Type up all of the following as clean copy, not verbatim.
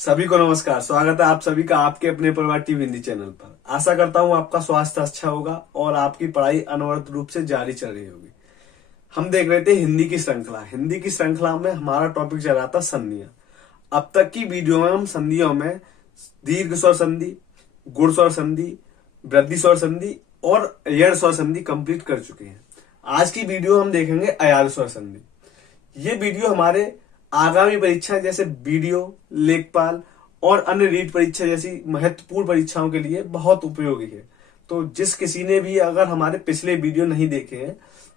सभी को नमस्कार। स्वागत है आप सभी का आपके अपने परिवार टीवी हिंदी चैनल पर। आशा करता हूं आपका स्वास्थ्य अच्छा होगा और आपकी पढ़ाई अनवरत रूप से जारी चल रही होगी। हम देख रहे थे हिंदी की श्रृंखला में हमारा टॉपिक चल रहा था संधियां। अब तक की वीडियो में हम संधियों में दीर्घ स्वर संधि, गुण स्वर संधि, वृद्धि स्वर संधि और यड़ स्वर संधि कंप्लीट कर चुके हैं। आज की वीडियो हम देखेंगे अयाल स्वर संधि। ये वीडियो हमारे आगामी परीक्षाएं जैसे बीडीओ, लेखपाल और अन्य रीट परीक्षा जैसी महत्वपूर्ण परीक्षाओं के लिए बहुत उपयोगी है। तो जिस किसी ने भी अगर हमारे पिछले वीडियो नहीं देखे हैं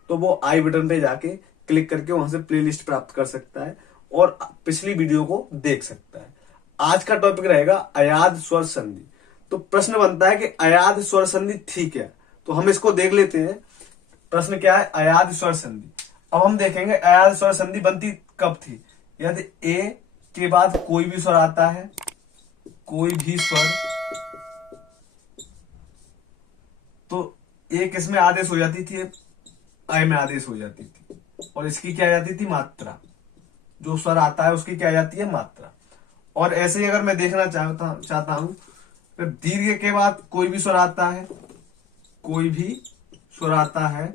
तो वो आई बटन पे जाके क्लिक करके वहां से प्लेलिस्ट प्राप्त कर सकता है और पिछली वीडियो को देख सकता है। आज का टॉपिक रहेगा अयाद स्वर संधि। तो प्रश्न बनता है कि अयाद स्वर संधि थी क्या, तो हम इसको देख लेते हैं। प्रश्न क्या है? अयाद स्वर संधि। अब हम देखेंगे अयाद स्वर संधि बनती कब थी। यदि ए के बाद कोई भी स्वर आता है, कोई भी स्वर, तो ए किस में आदेश हो जाती थी? अय में आदेश हो जाती थी और इसकी क्या आ जाती थी? मात्रा। जो स्वर आता है उसकी क्या आ जाती है? मात्रा। और ऐसे ही अगर मैं देखना चाहता हूं तो दीर्घ के बाद कोई भी स्वर आता है, कोई भी स्वर आता है,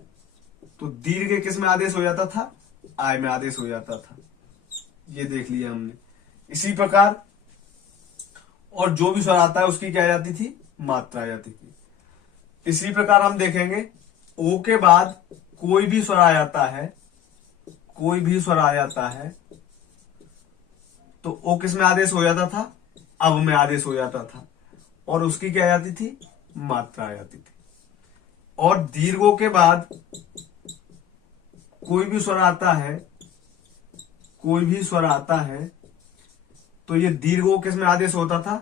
तो दीर्घ किस में आदेश हो जाता था? आय में आदेश हो जाता था। ये देख लिया हमने। इसी प्रकार और जो भी स्वर आता है उसकी क्या आ जाती थी? मात्रा आ जाती थी। इसी प्रकार हम देखेंगे ओ के बाद कोई भी स्वर आ जाता है, कोई भी स्वर आ जाता है, तो ओ किस में आदेश हो जाता था? अब में आदेश हो जाता था और उसकी क्या आ जाती थी? मात्रा आ जाती थी। और दीर्घों के बाद कोई भी स्वर आता है, कोई भी स्वर आता है, तो ये दीर्घो किस में आदेश होता था?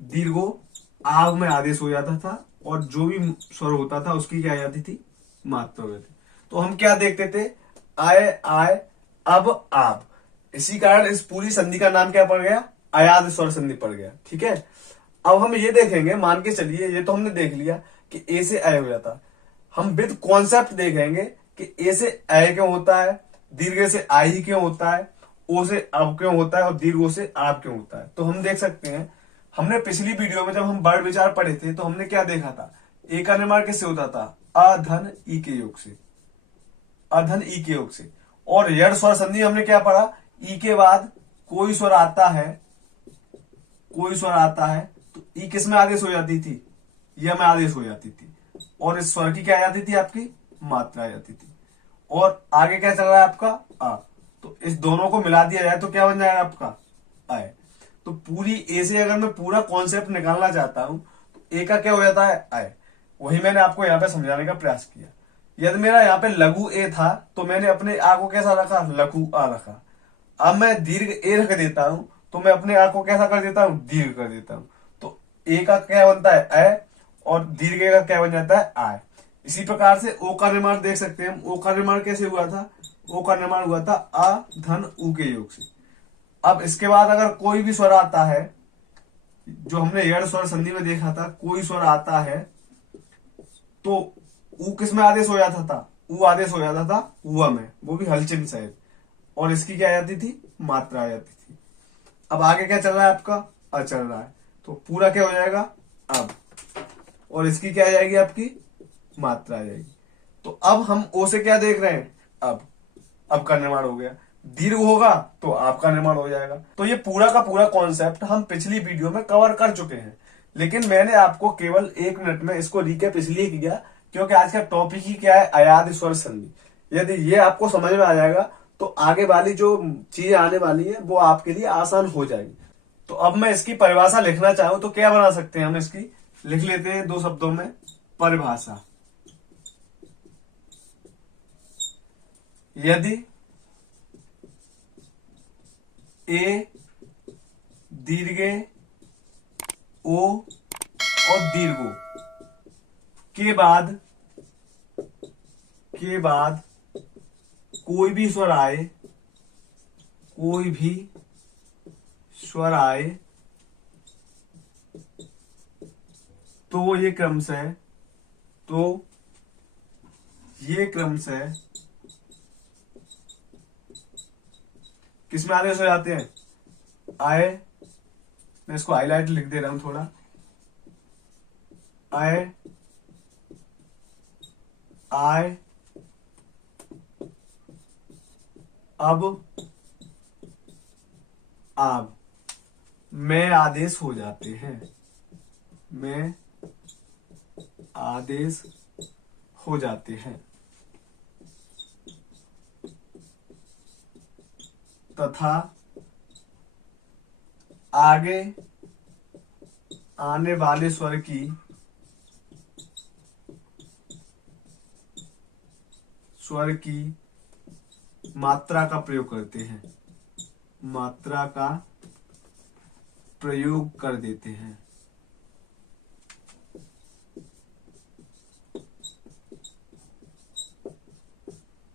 दीर्घो आव में आदेश हो जाता था और जो भी स्वर होता था उसकी क्या आ जाती थी? मात्रा हो जाती। तो हम क्या देखते थे? आय, आय, अब, आप। इसी कारण इस पूरी संधि का नाम क्या पड़ गया? अयाद स्वर संधि पड़ गया। ठीक है। अब हम ये देखेंगे, मान के चलिए ये तो हमने देख लिया कि ए से अय हो जाता। हम विद कॉन्सेप्ट देखेंगे कि ए से अय क्यों होता है, दीर्घ से आई ही क्यों होता है, ओ से अब क्यों होता है और दीर्घ से आप क्यों होता है। तो हम देख सकते हैं, हमने पिछली वीडियो में जब हम वर्ण विचार पढ़े थे तो हमने क्या देखा था? ए का निर्माण किससे होता था? अधन ई के योग से, अधन ई के योग से। और यड़ स्वर संधि हमने क्या पढ़ा? ई के बाद कोई स्वर आता है, कोई स्वर आता है, तो ई किस में आदेश हो जाती थी? यह में आदेश हो जाती थी और इस स्वर की क्या आ जाती थी? आपकी मात्रा आ जाती थी। और आगे क्या चल रहा है आपका? आ। तो इस दोनों को मिला दिया जाए तो क्या बन जाएगा आपका? आय। तो पूरी ए से अगर मैं पूरा कॉन्सेप्ट निकालना चाहता हूं तो ए का क्या हो जाता है? आय। वही मैंने आपको यहां पे समझाने का प्रयास किया। यदि मेरा यहाँ पे लघु ए था तो मैंने अपने आ को कैसा रखा? लघु आ रखा। अब मैं दीर्घ ए रख देता हूं तो मैं अपने आ को कैसा कर देता हूं? दीर्घ कर देता हूं। तो ए का क्या बनता है? अय और दीर्घ का क्या बन जाता है? आय। इसी प्रकार से ओ का निर्माण देख सकते हैं हम। ओ का निर्माण कैसे हुआ था? ओ का निर्माण हुआ था अ धन उ के योग से। अब इसके बाद अगर कोई भी स्वर आता है, जो हमने यड़ स्वर संधि में देखा था, कोई स्वर आता है तो उ किस में आदेश हो जाता था? उ आदेश हो जाता था हुआ में, वो भी हलचिन सहित, और इसकी क्या आ जाती थी? मात्रा आ जाती थी। अब आगे क्या चल रहा है आपका? अ चल रहा है, तो पूरा क्या हो जाएगा? अब, और इसकी क्या आ जाएगी? आपकी मात्रा आ जाएगी। तो अब हम ओ से क्या देख रहे हैं? अब का निर्माण हो गया। दीर्घ होगा तो आपका निर्माण हो जाएगा। तो ये पूरा का पूरा कॉन्सेप्ट हम पिछली वीडियो में कवर कर चुके हैं, लेकिन मैंने आपको केवल 1 मिनट में इसको रिकैप इसलिए किया क्योंकि आज का टॉपिक ही क्या है? अयाद स्वर संधि। यदि ये आपको समझ में आ जाएगा तो आगे वाली जो चीजें आने वाली है वो आपके लिए आसान हो जाएगी। तो अब मैं इसकी परिभाषा लिखना चाहूं तो क्या बना सकते हैं हम? इसकी लिख लेते हैं 2 शब्दों में, परिभाषा। यदि ए, दीर्घे, ओ और दीर्घो के बाद कोई भी स्वर आए, कोई भी स्वर आए, तो ये क्रमशः किस में आदेश हो जाते हैं? आय, मैं इसको हाईलाइट लिख दे रहा हूं थोड़ा। आय आय अब आप मैं आदेश हो जाते हैं, मैं आदेश हो जाते हैं, तथा आगे आने वाले स्वर की मात्रा का प्रयोग करते हैं, मात्रा का प्रयोग कर देते हैं।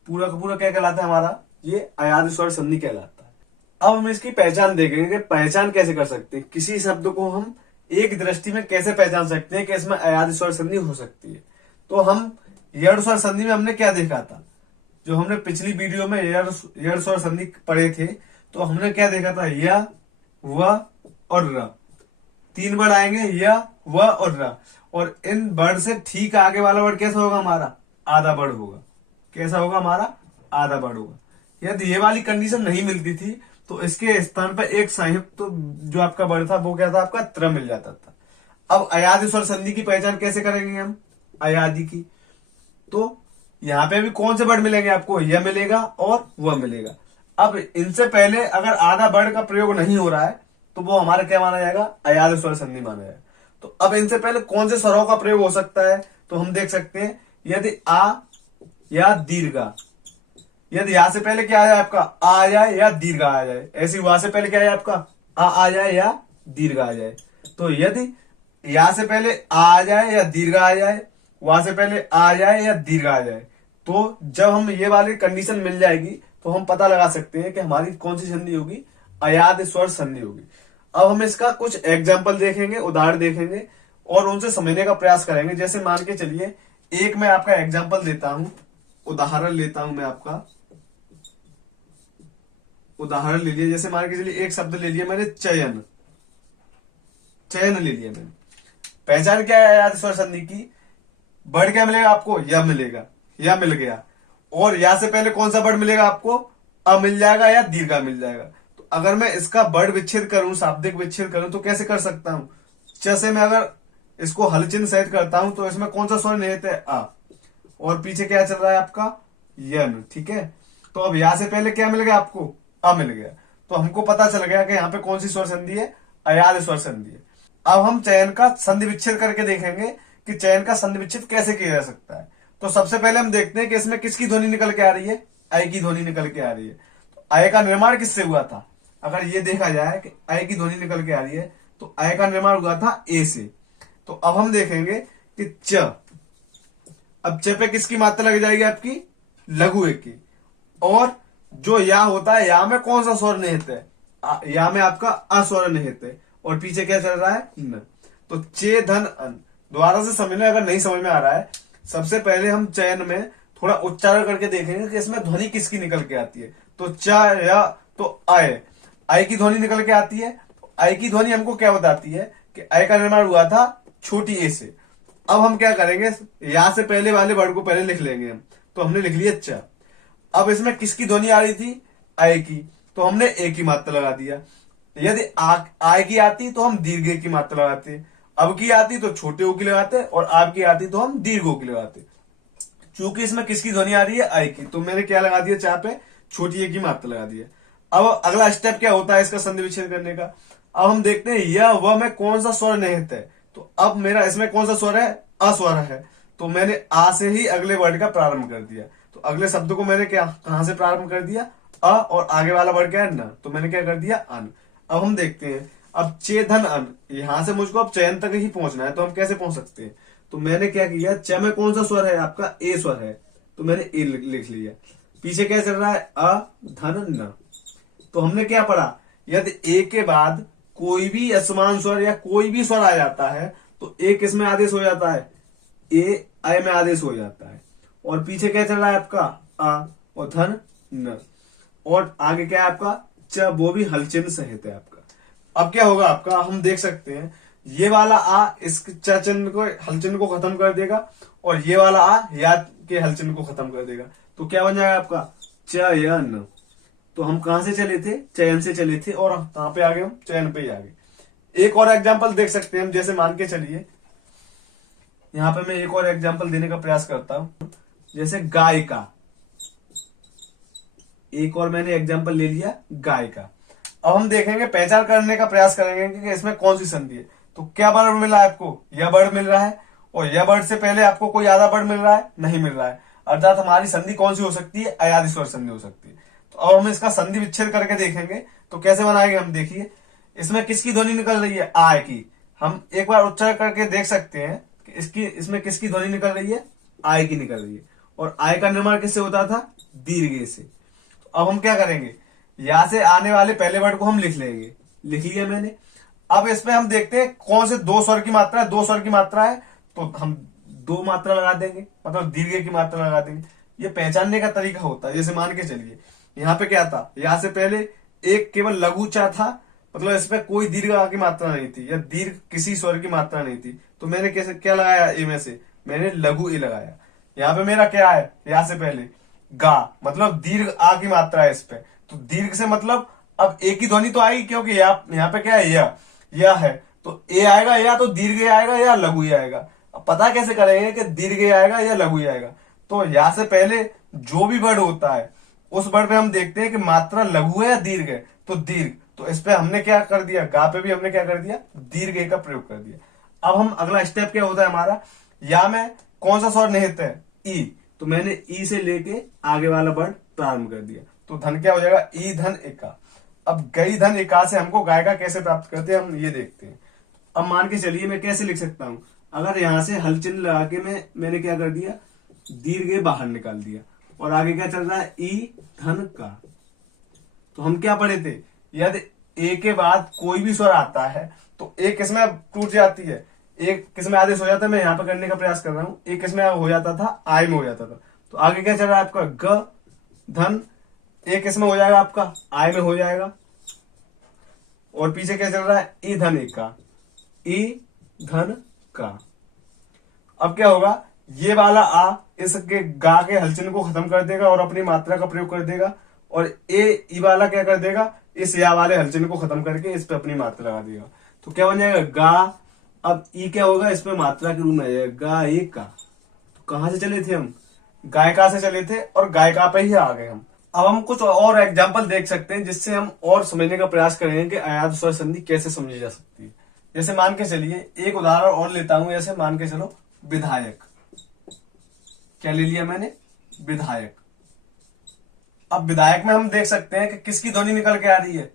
पूरा का पूरा क्या कहलाता है हमारा, ये अयाद स्वर संधि कहलाता है। अब हम इसकी पहचान देखेंगे कि पहचान कैसे कर सकते हैं, किसी शब्द को हम एक दृष्टि में कैसे पहचान सकते हैं कि इसमें अयाद स्वर संधि हो सकती है। तो हम यड़ स्वर संधि में हमने क्या देखा था, जो हमने पिछली वीडियो में यड़ स्वर संधि पढ़े थे, तो हमने क्या देखा था, य व और र, 3 वर्ड आएंगे, य व और र, और इन वर्ड से ठीक आगे वाला वर्ड कैसा होगा हमारा, आधा वर्ड होगा। कैसा होगा हमारा, आधा वर्ड होगा। यदि ये वाली कंडीशन नहीं मिलती थी तो इसके स्थान पर एक संयुक्त जो आपका वर्ड था वो क्या था, आपका त्र मिल जाता था। अब अयाद स्वर संधि की पहचान कैसे करेंगे हम, अयादि की, तो यहाँ पे भी कौन से वर्ड मिलेंगे आपको, यह मिलेगा और वह मिलेगा। अब इनसे पहले अगर आधा वर्ड का प्रयोग नहीं हो रहा है तो वो हमारा क्या माना जाएगा, अयाद स्वर संधि माना जाएगा। तो अब इनसे पहले कौन से स्वरों का प्रयोग हो सकता है, तो हम देख सकते हैं, यदि आ या दीर्घा, यदि यहां से पहले क्या आ जाए आपका, आ जाए या दीर्घ आ जाए, ऐसी वहां से पहले क्या है आपका, आ जाए या दीर्घ आ जाए। तो यदि यहां से पहले आ जाए या दीर्घ आ जाए, वहां से पहले आ जाए या दीर्घ आ जाए, तो जब हम ये वाली कंडीशन मिल जाएगी तो हम पता लगा सकते हैं कि हमारी कौन सी संधि होगी, अयाद स्वर संधि होगी। अब हम इसका कुछ एग्जाम्पल देखेंगे, उदाहरण देखेंगे और उनसे समझने का प्रयास करेंगे। जैसे मान के चलिए, एक मैं आपका एग्जाम्पल देता हूं, उदाहरण लेता हूं मैं आपका, उदाहरण ले लिया। जैसे मान के चलिए एक शब्द ले लिया मैंने, चयन, चयन ले लिया मैंने। पहचान क्या है अयाद स्वर संधि की, वर्ड क्या मिलेगा आपको, यह मिलेगा, यह मिल गया, और या से पहले कौन सा वर्ड मिलेगा आपको, अ मिल जाएगा या दीर्घा मिल जाएगा। तो अगर मैं इसका वर्ड विच्छेद करूं, शाब्दिक विच्छेद करूं, तो कैसे कर सकता हूं, च से मैं अगर इसको हल चिन्ह सहित करता हूं तो इसमें कौन सा स्वर निहित है, आ, और पीछे क्या चल रहा है आपका, यन, ठीक है। तो अब यहां से पहले क्या मिल गया आपको, अ मिल गया, तो हमको पता चल गया कि यहाँ पे कौन सी स्वर संधि है, अयाद स्वर संधि है। अब हम चयन का संधि विच्छेद करके देखेंगे कि चयन का संधि विच्छेद कैसे किया जा सकता है। तो सबसे पहले हम देखते हैं कि इसमें किसकी ध्वनि निकल के आ रही है, अय की ध्वनि निकल के आ रही है। तो अय का निर्माण किससे हुआ था, अगर ये देखा जाए कि अय की ध्वनि निकल के आ रही है तो अय का निर्माण हुआ था ए से। तो अब हम देखेंगे कि च, अब च पे किसकी मात्रा लग जाएगी आपकी, लघु एक की, और जो या होता है, या में कौन सा स्वर निहित है, या में आपका अस्वर निहित है, और पीछे क्या चल रहा है, न। तो चे धन अन, दोबारा से समझ लें अगर नहीं समझ में आ रहा है। सबसे पहले हम चयन में थोड़ा उच्चारण करके देखेंगे कि इसमें ध्वनि किसकी निकल के आती है। तो च या तो अय, अय की ध्वनि निकल के आती है। तो अय की ध्वनि हमको क्या बताती है कि अय का निर्माण हुआ था छोटी ए से। अब हम क्या करेंगे, यहां से पहले वाले वर्ड को पहले लिख लेंगे हम। तो हमने लिख लिया च। अब इसमें किसकी ध्वनि आ रही थी, अय की, तो हमने ए की मात्रा लगा दिया। यदि आय की आती तो हम दीर्घ की मात्रा लगाते, अब की आती तो छोटे ओ की लगाते, और आप की आती तो हम दीर्घ ओ की लगाते। चूंकि इसमें किसकी ध्वनि आ रही है, अय की, तो मैंने क्या लगा दिया, चाह पे छोटी ए की मात्रा लगा दिया। अब अगला स्टेप क्या होता है इसका संधि विच्छेद करने का। अब हम देखते हैं यह वह में कौन सा स्वर निहित है। तो अब मेरा इसमें कौन सा स्वर है, अस्वर है, तो मैंने आ से ही अगले वर्ड का प्रारंभ कर दिया। तो अगले शब्द को मैंने क्या, कहां से प्रारंभ कर दिया, अ, और आगे वाला वर्ड क्या है, न, तो मैंने क्या कर दिया, अन। अब हम देखते हैं, अब चेधन अन, यहां से मुझको अब चयन तक ही पहुंचना है, तो हम कैसे पहुंच सकते हैं। तो मैंने क्या किया, च में कौन सा स्वर है आपका, ए स्वर है, तो मैंने ए लिख लिया। पीछे क्या चल रहा है, अ धन न। तो हमने क्या पढ़ा, यदि ए के बाद कोई भी असमान स्वर या कोई भी स्वर आ जाता है तो ए किस में आदेश हो जाता है, ए अय में आदेश हो जाता है। और पीछे क्या चल रहा है आपका, आ, और धन न, और आगे क्या है आपका च, वो भी हलचिन्ह सहित है आपका। अब क्या होगा आपका, हम देख सकते हैं ये वाला आ इस च चिन्ह को, हल चिन्ह को खत्म कर देगा, और ये वाला आ या के हल चिन्ह को खत्म कर देगा। तो क्या बन जाएगा आपका चयन। तो हम कहां से चले थे, चयन से चले थे, और कहां पे आ गए, हम चयन पे ही आ गए। एक और एग्जाम्पल देख सकते हैं हम, जैसे मान के चलिए यहां पे मैं एक और एग्जाम्पल देने का प्रयास करता हूं, जैसे गाय का। एक और मैंने एग्जाम्पल ले लिया गाय का। अब हम देखेंगे, पहचान करने का प्रयास करेंगे कि इसमें कौन सी संधि है। तो क्या वर्ड मिला है आपको, यह वर्ड मिल रहा है, और यह वर्ड से पहले आपको कोई आधा वर्ड मिल रहा है, नहीं मिल रहा है। अर्थात हमारी संधि कौन सी हो सकती है, अयादि स्वर संधि हो सकती है। तो अब हम इसका संधि विच्छेद करके देखेंगे, तो कैसे बनाएंगे हम देखिए। इसमें किसकी ध्वनि निकल रही है, आय की। हम एक बार उच्चारण करके देख सकते हैं कि इसमें किसकी ध्वनि निकल रही है, आय की निकल रही है। और आय का निर्माण किससे होता था, दीर्घ से। तो अब हम क्या करेंगे, यहां से आने वाले पहले वर्ड को हम लिख लेंगे, लिख लिया मैंने। अब इसमें हम देखते हैं कौन से दो स्वर की मात्रा है, दो स्वर की मात्रा है तो हम दो मात्रा लगा देंगे, मतलब दीर्घ की मात्रा लगा देंगे। ये पहचानने का तरीका होता है। जैसे मान के चलिए यहाँ पे क्या था, यहां से पहले एक केवल लघु चा था, मतलब इसमें कोई दीर्घ आ की मात्रा नहीं थी, या दीर्घ किसी स्वर की मात्रा नहीं थी। तो मैंने कैसे क्या लगाया, ए में से मैंने लघु ए लगाया। यहाँ पे मेरा क्या है, यहां से पहले गा, मतलब दीर्घ आ की मात्रा है इस पे। तो दीर्घ से मतलब अब ए की ध्वनि तो आएगी, क्योंकि यहाँ पे क्या है, या है। तो ए आएगा, या तो दीर्घ ए आएगा या लघु ए आएगा। अब पता कैसे करेंगे कि दीर्घ ए आएगा या लघु ए आएगा। तो यहां से पहले जो भी वर्ड होता है उस वर्ड पे हम देखते हैं कि मात्रा लघु है या दीर्घ है। तो दीर्घ, तो इस पे हमने क्या कर दिया, गा पे भी हमने क्या कर दिया, दीर्घ ए का प्रयोग कर दिया। अब हम अगला स्टेप क्या होता है हमारा, या में कौन सा स्वर निहित है, ई। तो मैंने ई से लेके आगे वाला वर्ड प्रारंभ कर दिया। तो धन क्या हो जाएगा, ई धन एका। अब गई धन एका से हमको गाय का कैसे प्राप्त करते हैं, हम ये देखते हैं। अब मान के चलिए मैं कैसे लिख सकता हूं, अगर यहां से हल चिन्ह लगा के मैंने क्या कर दिया, दीर्घ बाहर निकाल दिया, और आगे क्या चल रहा है, ई धन का। तो हम क्या पढ़े थे, यदि ए के बाद कोई भी स्वर आता है तो एक किसमें टूट जाती है, एक किसमें आदेश हो जाता है। मैं यहां पर करने का प्रयास कर रहा हूं, एक किसमें हो जाता था, आय में हो जाता था। तो आगे क्या चल रहा है आपका, ग धन, एक किसमें हो जाएगा आपका, आय में हो जाएगा। और पीछे क्या चल रहा है, ई धन एक का, ई धन का। अब क्या होगा, ये वाला आ इसके गा के हलचिन्ह को खत्म कर देगा और अपनी मात्रा का प्रयोग कर देगा, और ई वाला क्या कर देगा, इस या वाले हलचिन्ह को खत्म करके इस पे अपनी मात्रा लगा देगा। तो क्या बन जाएगा, गा। अब ई क्या होगा, इस पे मात्रा के रूप में आ जाएगा, गा एक का। तो कहां से चले थे हम, गायिका से चले थे, और गायिका पे ही आ गए हम। अब हम कुछ और एग्जाम्पल देख सकते हैं जिससे हम और समझने का प्रयास करेंगे कि अयाद स्वर संधि कैसे समझी जा सकती है। जैसे मान के चलिए एक उदाहरण और लेता हूं, जैसे मान के चलो विधायक। क्या ले लिया मैंने, विधायक। अब विधायक में हम देख सकते हैं कि किसकी ध्वनि निकल के आ रही है,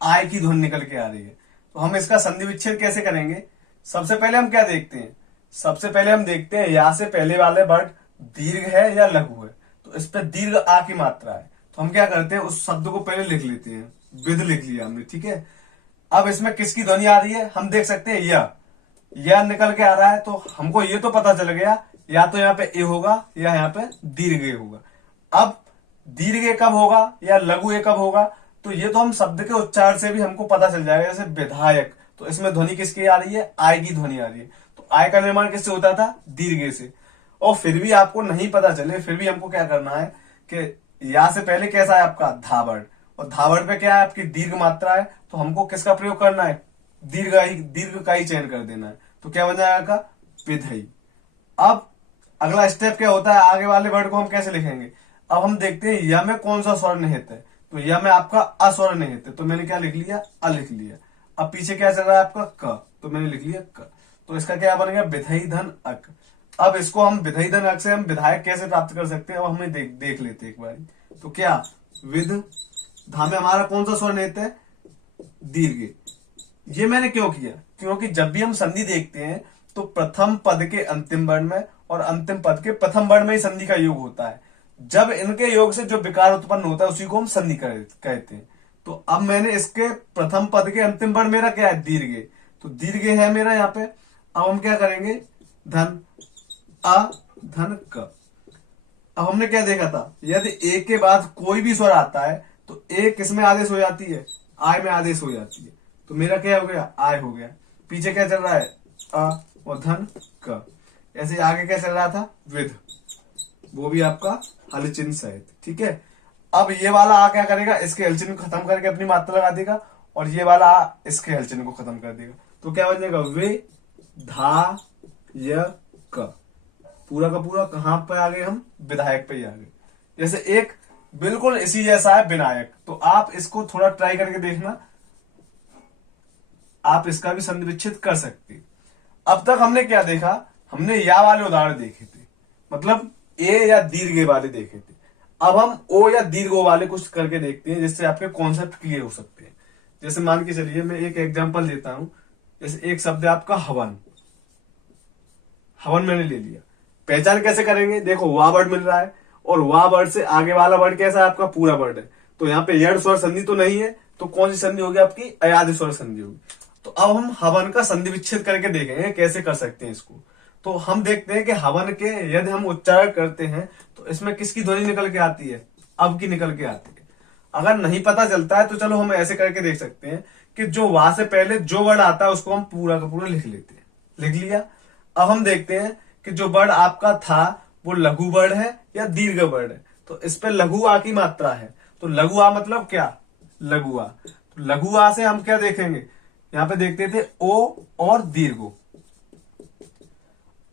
आय की ध्वनि निकल के आ रही है। तो हम इसका संधि विच्छेद कैसे करेंगे, सबसे पहले हम क्या देखते हैं, सबसे पहले हम देखते हैं यहां से पहले वाले वर्ड दीर्घ है या लघु है। तो इस पर दीर्घ आ की मात्रा है, तो हम क्या करते हैं, उस शब्द को पहले लिख लेते हैं, विध लिख लिया हमने, ठीक है। अब इसमें किसकी ध्वनि आ रही है, हम देख सकते हैं यह निकल के आ रहा है। तो हमको ये तो पता चल गया, या तो यहाँ पे ए होगा या यहाँ पे दीर्घ ए होगा। अब दीर्घ ए कब होगा या लघु ए कब होगा, तो ये तो हम शब्द के उच्चारण से भी हमको पता चल जाएगा। जैसे विधायक, तो इसमें ध्वनि किसकी आ रही है, आय की ध्वनि आ रही है। तो आय का निर्माण किससे होता था, दीर्घ ए से। और फिर भी आपको नहीं पता चले, फिर भी हमको क्या करना है कि यहां से पहले कैसा है आपका धावड़, और धावड़ पे क्या है आपकी दीर्घ मात्रा है। तो हमको किसका प्रयोग करना है, दीर्घ का ही चयन कर देना है। तो क्या बन जाएगा, विधई। अब अगला स्टेप क्या होता है, आगे वाले वर्ड को हम कैसे लिखेंगे। अब हम देखते हैं य में कौन सा स्वर निहित है। तो य में आपका अस्वर निहित है, तो मैंने क्या लिख लिया, अ लिख लिया। अब पीछे क्या चल रहा है आपका क, तो मैंने लिख लिया क। तो इसका क्या बन गया, विधई धन अक। अब इसको हम विधई धन अक से हम विधायक कैसे प्राप्त कर सकते हैं, अब हमें देख लेते एक बार। तो क्या, विध धा में हमारा कौन सा स्वर निहित है, दीर्घ। ये मैंने क्यों किया, क्योंकि जब भी हम संधि देखते हैं तो प्रथम पद के अंतिम वर्ण में और अंतिम पद के प्रथम वर्ण में ही संधि का योग होता है। जब इनके योग से जो विकार उत्पन्न होता है उसी को हम संधि कहते हैं। तो अब मैंने इसके प्रथम पद के अंतिम वर्ण मेरा क्या है, दीर्घ। तो दीर्घ है मेरा यहाँ पे। अब हम क्या करेंगे, धन अ धन क। अब हमने क्या देखा था, यदि ए के बाद कोई भी स्वर आता है तो ए किसमें आदेश हो जाती है, आय में आदेश हो जाती है। तो मेरा क्या हो गया, आय हो गया। पीछे क्या चल रहा है, अ और धन क। ऐसे आगे क्या चल रहा था, विध, वो भी आपका हल चिन्ह सहित। ठीक है, अब ये वाला आ क्या करेगा, इसके हल चिन्ह को खत्म करके अपनी मात्रा लगा देगा, और ये वाला आ इसके हल चिन्ह को खत्म कर देगा। तो क्या बन जाएगा, वे धा य क। पूरा का पूरा कहां पे आ गए हम, विधायक पे ही आ गए। जैसे एक बिल्कुल इसी जैसा है विनायक, तो आप इसको थोड़ा ट्राई करके देखना, आप इसका भी संधि विच्छेद कर सकते। अब तक हमने क्या देखा, हमने या वाले उदाहरण देखे थे, मतलब ए या दीर्घ ए वाले देखे थे। अब हम ओ या दीर्घ ओ वाले कुछ करके देखते हैं, जिससे आपके कॉन्सेप्ट क्लियर हो सकते हैं। जैसे मान के चलिए मैं एक एग्जांपल देता हूं। जैसे एक शब्द है आपका हवन, हवन मैंने ले लिया। पहचान कैसे करेंगे, देखो वाह वर्ड मिल रहा है, और वाह वर्ड से आगे वाला वर्ड कैसा है, आपका पूरा वर्ड है। तो यहाँ पे यड़ स्वर संधि तो नहीं है, तो कौन सी संधि होगी आपकी, अयादि स्वर संधि होगी। तो अब हम हवन का संधि विच्छेद करके देखेंगे कैसे कर सकते हैं इसको। तो हम देखते हैं कि हवन के यदि हम उच्चारण करते हैं तो इसमें किसकी ध्वनि निकल के आती है, अब की निकल के आती है। अगर नहीं पता चलता है तो चलो हम ऐसे करके देख सकते हैं कि जो वहां से पहले जो वर्ड आता है उसको हम पूरा का पूरा लिख लेते हैं। लिख लिया। अब हम देखते हैं कि जो वर्ड आपका था वो लघु वर्ड है या दीर्घ वर्ड है। तो इस पे लघु आ की मात्रा है, तो लघु आ मतलब क्या, लघु आ। तो लघु आ से हम क्या देखेंगे, यहां पे देखते थे ओ और दीर्घ।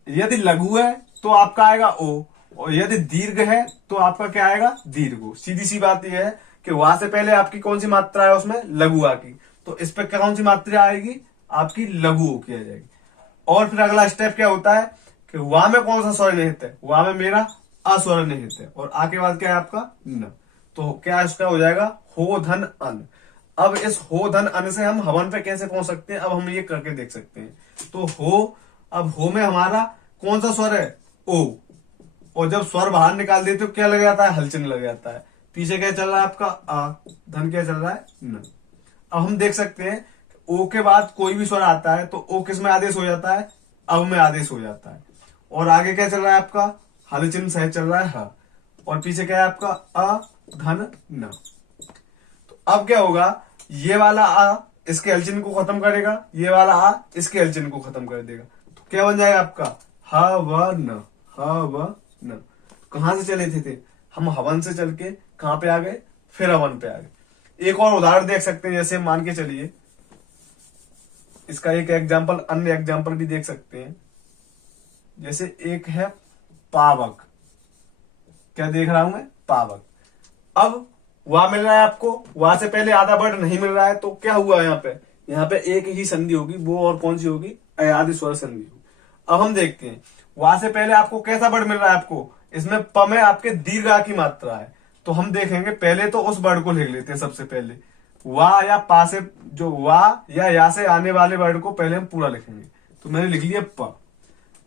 यदि लघु है तो आपका आएगा ओ, और यदि दीर्घ है तो आपका क्या आएगा, दीर्घ। सीधी सी बात यह है कि वहां से पहले आपकी कौन सी मात्रा है उसमें, लघु आ की, तो इस पे कौन सी मात्रा आएगी, आपकी लघु की आ जाएगी। और फिर अगला स्टेप क्या होता है कि वहां में कौन सा स्वर निहित है, वहां में मेरा अस्वर निहित है, और आके बाद क्या है आपका न। तो क्या इसका हो जाएगा, हो धन अन। अब इस हो धन अन से हम हवन पे कैसे पहुंच सकते हैं, अब हम ये करके देख सकते हैं। तो हो, अब हो में हमारा कौन सा स्वर है, ओ, और जब स्वर बाहर निकाल देते तो क्या लग जाता है, हलचन लग जाता है। पीछे क्या चल रहा है आपका आ, धन क्या चल रहा है न। अब हम देख सकते हैं ओ के बाद कोई भी स्वर आता है तो ओ किस में आदेश हो जाता है, अब में आदेश हो जाता है। और आगे क्या चल रहा है आपका, हल चिन्ह सहित चल रहा है ह, और पीछे क्या है आपका अ धन न। तो अब क्या होगा, ये वाला आ इसके हल चिन्ह को खत्म करेगा, ये वाला आ इसके हल चिन्ह को खत्म कर देगा। तो क्या बन जाएगा आपका ह व न, ह व न। कहां से चले थे हम, हवन से चल के कहां पे आ गए, फिर हवन पे आ गए। एक और उदाहरण देख सकते हैं, जैसे मान के चलिए इसका एक एग्जाम्पल, अन्य एग्जाम्पल भी देख सकते हैं। जैसे एक है पावक, क्या देख रहा हूं मैं, पावक। अब वहां मिल रहा है आपको, वहां से पहले आधा वर्ड नहीं मिल रहा है, तो क्या हुआ यहाँ पे एक ही संधि होगी, वो और कौन सी होगी, अयादि स्वर संधि होगी। अब हम देखते हैं वहां से पहले आपको कैसा वर्ड मिल रहा है, आपको इसमें प में आपके दीर्घ आ की मात्रा है। तो हम देखेंगे पहले तो उस वर्ड को लिख लेते हैं सबसे पहले, वाह या पा से, जो वाह या से आने वाले वर्ड को पहले हम पूरा लिखेंगे। तो मैंने लिख लिया प।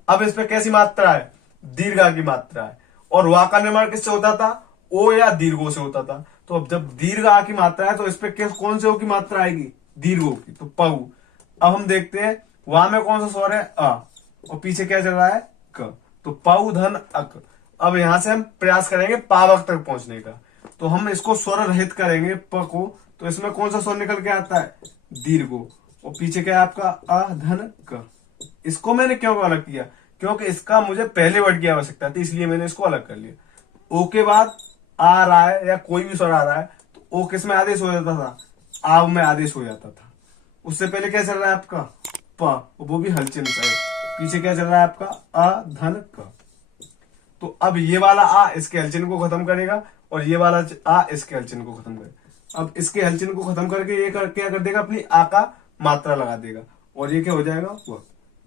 अब इस पे कैसी मात्रा है, दीर्घ आ की मात्रा है, और वाह का निर्माण किससे होता था, ओ या दीर्घो से होता था। तो अब जब दीर्घ आ की मात्रा है तो इस पे कौन से ओ की मात्रा आएगी, दीर्घो की, तो पऊ। अब हम देखते हैं वहां में कौन सा स्वर है, अ, और पीछे क्या चल रहा है, क। तो पऊ धन अक। अब यहां से हम प्रयास करेंगे पावक तक पहुंचने का। तो हम इसको स्वर रहित करेंगे प को, तो इसमें कौन सा स्वर निकल के आता है, दीर्घो, और पीछे क्या है आपका अ धन क। इसको मैंने क्यों अलग किया, क्योंकि इसका मुझे पहले वर्ड की आवश्यकता थी, इसलिए मैंने इसको अलग कर लिया। ओ के बाद आ रहा है या कोई भी स्वर आ रहा है तो ओ किस में आदेश हो जाता था, आव में आदेश हो जाता था। उससे पहले क्या चल रहा है आपका प, वो भी हल चिन्ह है। पीछे क्या चल रहा है आपका अ धन क। तो अब ये वाला आ इसके हल चिन्ह को खत्म करेगा, और ये वाला आ इसके हल चिन्ह को खत्म करेगा। अब इसके हल चिन्ह को खत्म करके ये क्या कर देगा, अपनी आ का मात्रा लगा देगा, और ये क्या हो जाएगा वह।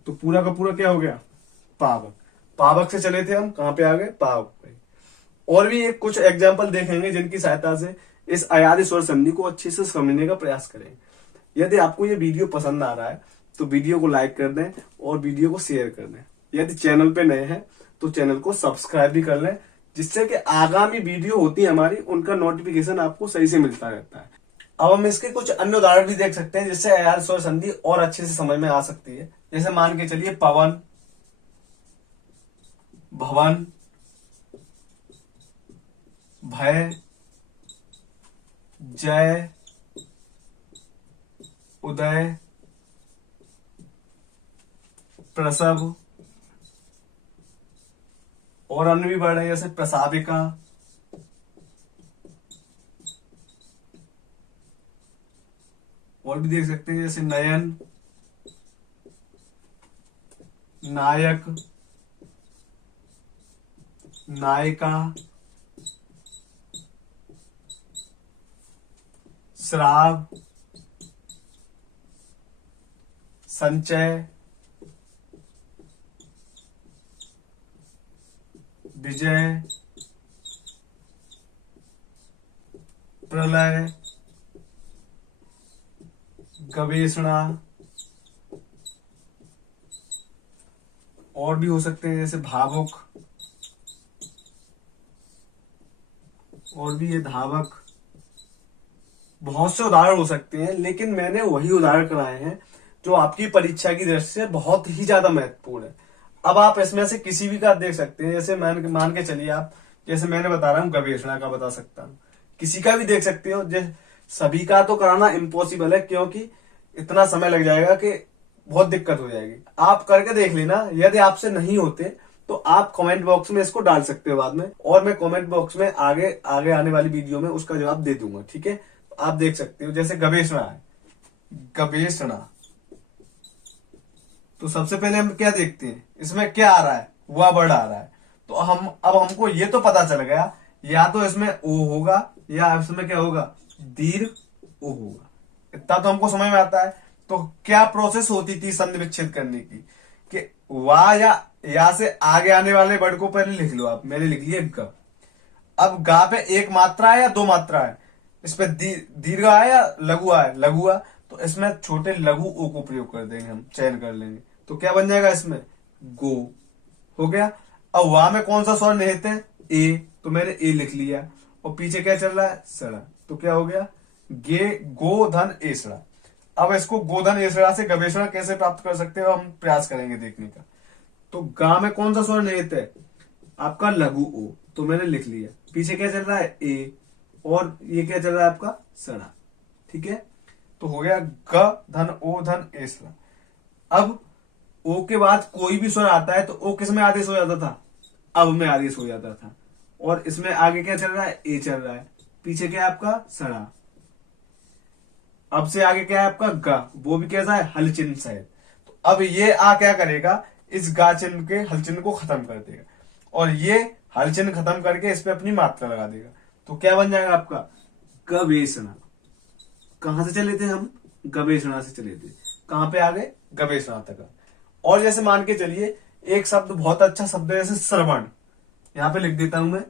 तो पूरा का पूरा क्या हो गया, पावक। पावक से चले थे हम कहां पे आ गए, पावक पे। और भी एक कुछ एग्जाम्पल देखेंगे जिनकी सहायता से इस अयादि स्वर संधि को अच्छे से समझने का प्रयास करेंगे। यदि आपको ये वीडियो पसंद आ रहा है तो वीडियो को लाइक कर दें और वीडियो को शेयर कर दें। यदि चैनल पे नए हैं तो चैनल को सब्सक्राइब भी कर लें, जिससे कि आगामी वीडियो होती है हमारी उनका नोटिफिकेशन आपको सही से मिलता रहता है। अब हम इसके कुछ अन्य उदाहरण भी देख सकते हैं जिससे अयादि स्वर संधि और अच्छे से समझ में आ सकती है। जैसे मान के चलिए पवन, भवन, भय, जय, उदय, प्रसव, और अन्य भी वर्ड है जैसे प्रसाविका, और भी देख सकते हैं जैसे नयन, नायक, नायिका, श्राव, संचय, विजय, प्रलय, गवेषणा, और भी हो सकते हैं जैसे भावुक, और भी ये धावक। बहुत से उदाहरण हो सकते हैं, लेकिन मैंने वही उदाहरण कराए हैं जो आपकी परीक्षा की दृष्टि से बहुत ही ज्यादा महत्वपूर्ण है। अब आप इसमें से किसी भी का देख सकते हैं, जैसे मान के चलिए आप, जैसे मैंने बता रहा हूँ गवेषणा का बता सकता हूँ, किसी का भी देख सकते हो। सभी का तो कराना इम्पॉसिबल है, क्योंकि इतना समय लग जाएगा कि बहुत दिक्कत हो जाएगी। आप करके देख लेना, यदि आपसे नहीं होते तो आप कमेंट बॉक्स में इसको डाल सकते हो बाद में, और मैं कमेंट बॉक्स में आगे आगे आने वाली वीडियो में उसका जवाब दे दूंगा। ठीक है, आप देख सकते हो जैसे गवेषणा है, गवेषणा। तो सबसे पहले हम क्या देखते हैं, इसमें क्या आ रहा है, हुआ वर्ड आ रहा है। तो अब हमको ये तो पता चल गया, या तो इसमें ओ होगा या इसमें क्या होगा, दीर्घ ओ होगा। इतना तो हमको समझ में आता है। तो क्या प्रोसेस होती थी संधि विच्छेद करने की, कि वा या से आगे आने वाले वर्ड को पहले लिख लो आप। मैंने लिख लिया ग। अब गा पे एक मात्रा है या दो मात्रा है, इस पे दीर्घ आया या लघु आया, लघु आ, तो इसमें छोटे लघु ओ को प्रयोग कर देंगे, हम चयन कर लेंगे। तो क्या बन जाएगा इसमें, गो हो गया। अब वा में कौन सा स्वर निहित है, ए, तो मैंने ए लिख लिया, और पीछे क्या चल रहा है, सड़ा, तो क्या हो गया, गे गोधन एसड़ा। अब इसको गोधन एसड़ा से गवेषणा कैसे प्राप्त कर सकते हो, हम प्रयास करेंगे देखने का। तो गा में कौन सा स्वर निहित है, आपका लघु ओ, तो मैंने लिख लिया, पीछे क्या चल रहा है, ए, और ये क्या चल रहा है आपका, सड़ा। ठीक है, तो हो गया ग धन ओ धन एसड़ा। अब ओ के बाद कोई भी स्वर आता है तो ओ किस में आदेश हो जाता था, अब में आदेश हो जाता था, और इसमें आगे क्या चल रहा है, ए चल रहा है, पीछे क्या है आपका, सड़ा। अब से आगे क्या है आपका गा, वो भी कैसा है, हल चिन्ह सहित। तो अब ये आ क्या करेगा, इस गा चिन्ह के हल चिन्ह को खत्म कर देगा, और ये हल चिन्ह खत्म करके इस पे अपनी मात्रा लगा देगा। तो क्या बन जाएगा आपका, गवेषणा। कहां से चले थे हम, गवेषणा से चले थे, कहां पे आ गए, गवेषणा तक। और जैसे मान के चलिए एक शब्द बहुत अच्छा शब्द है, जैसे श्रवण, यहां पे लिख देता हूं मैं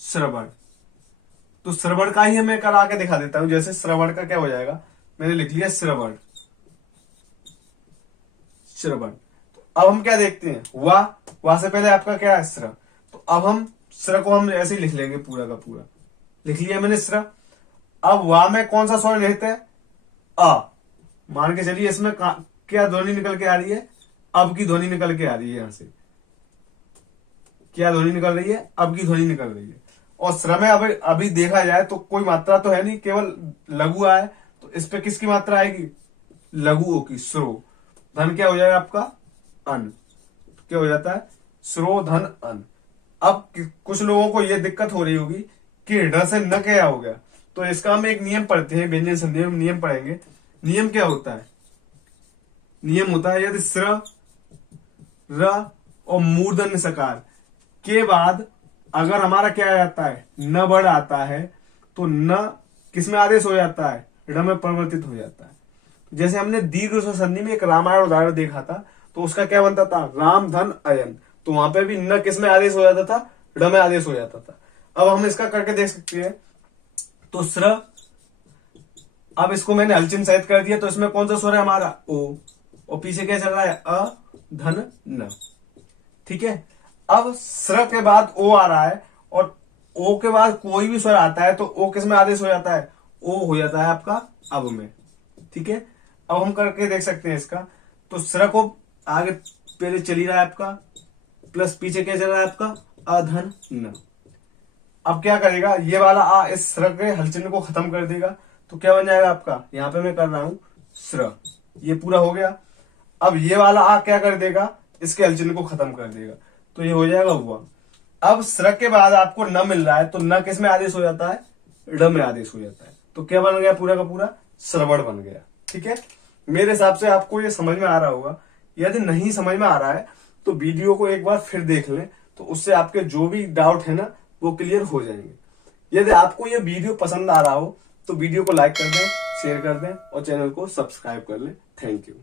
श्रवण। तो श्रवण का ही मैं कल आके दिखा देता हूं। जैसे श्रवण का क्या हो जाएगा, मैंने लिख लिया श्रवण, श्रवण। तो अब हम क्या देखते हैं, वाह से पहले आपका क्या है, श्र। तो अब हम श्र को हम ऐसे ही लिख लेंगे, पूरा का पूरा लिख लिया मैंने श्र। अब वाह में कौन सा स्वर निहित है, अ। मान के चलिए इसमें क्या ध्वनि निकल के आ रही है, अब की ध्वनि निकल के आ रही है, यहां से क्या ध्वनि निकल रही है, अब की ध्वनि निकल रही है। और श्र में अभी देखा जाए तो कोई मात्रा तो है नहीं, केवल लघु आए, तो इस पे किसकी मात्रा आएगी, लघु ओ की, श्रो। धन क्या हो जाएगा आपका, अन। क्या हो जाता है, श्रो धन अन। अब कुछ लोगों को यह दिक्कत हो रही होगी कि ड से न क्या हो गया, तो इसका हम एक नियम पढ़ते हैं, व्यंजन संधि में नियम पढ़ेंगे। नियम क्या होता है, नियम होता है यदि श्र, र और मूर्धन्य सकार के बाद अगर हमारा क्या आ जाता है, न वर्ड आता है, तो न किसमें आदेश हो जाता है, ड में परिवर्तित हो जाता है। जैसे हमने दीर्घ संधि में एक रामायण उदाहरण देखा था, तो उसका क्या बनता था, राम धन अयन। तो वहां पे भी न किसमें आदेश हो जाता था, ड में आदेश हो जाता था। अब हम इसका करके देख सकते हैं। तो श्र, अब इसको मैंने हलचिन्ह सहित कर दिया, तो इसमें कौन सा स्वर है हमारा, ओ, और पीछे क्या चल रहा है, अ धन न। ठीक है, अब श्र के बाद ओ आ रहा है, और ओ के बाद कोई भी स्वर आता है तो ओ किस में आदेश हो जाता है, ओ हो जाता है आपका अब में। ठीक है, अब हम करके देख सकते हैं इसका। तो श्र को आगे पहले चल ही रहा है आपका, प्लस पीछे क्या चल रहा है आपका, अधन न। अब क्या करेगा, ये वाला आ इस श्र के हलचिन्ह को खत्म कर देगा, तो क्या बन जाएगा आपका, यहां पे मैं कर रहा हूं स्र, ये पूरा हो गया। अब ये वाला आ क्या कर देगा, इसके हलचल को खत्म कर देगा, तो ये हो जाएगा हुआ। अब स्र के बाद आपको न मिल रहा है, तो न किस में आदेश हो जाता है, ड़ में आदेश हो जाता है। तो क्या बन गया पूरा का पूरा, श्रवण बन गया। ठीक है, मेरे हिसाब से आपको ये समझ में आ रहा होगा। यदि नहीं समझ में आ रहा है तो वीडियो को एक बार फिर देख लें, तो उससे आपके जो भी डाउट है ना वो क्लियर हो जाएंगे। यदि आपको ये वीडियो पसंद आ रहा हो तो वीडियो को लाइक कर दें, शेयर कर दें और चैनल को सब्सक्राइब कर लें। Thank you.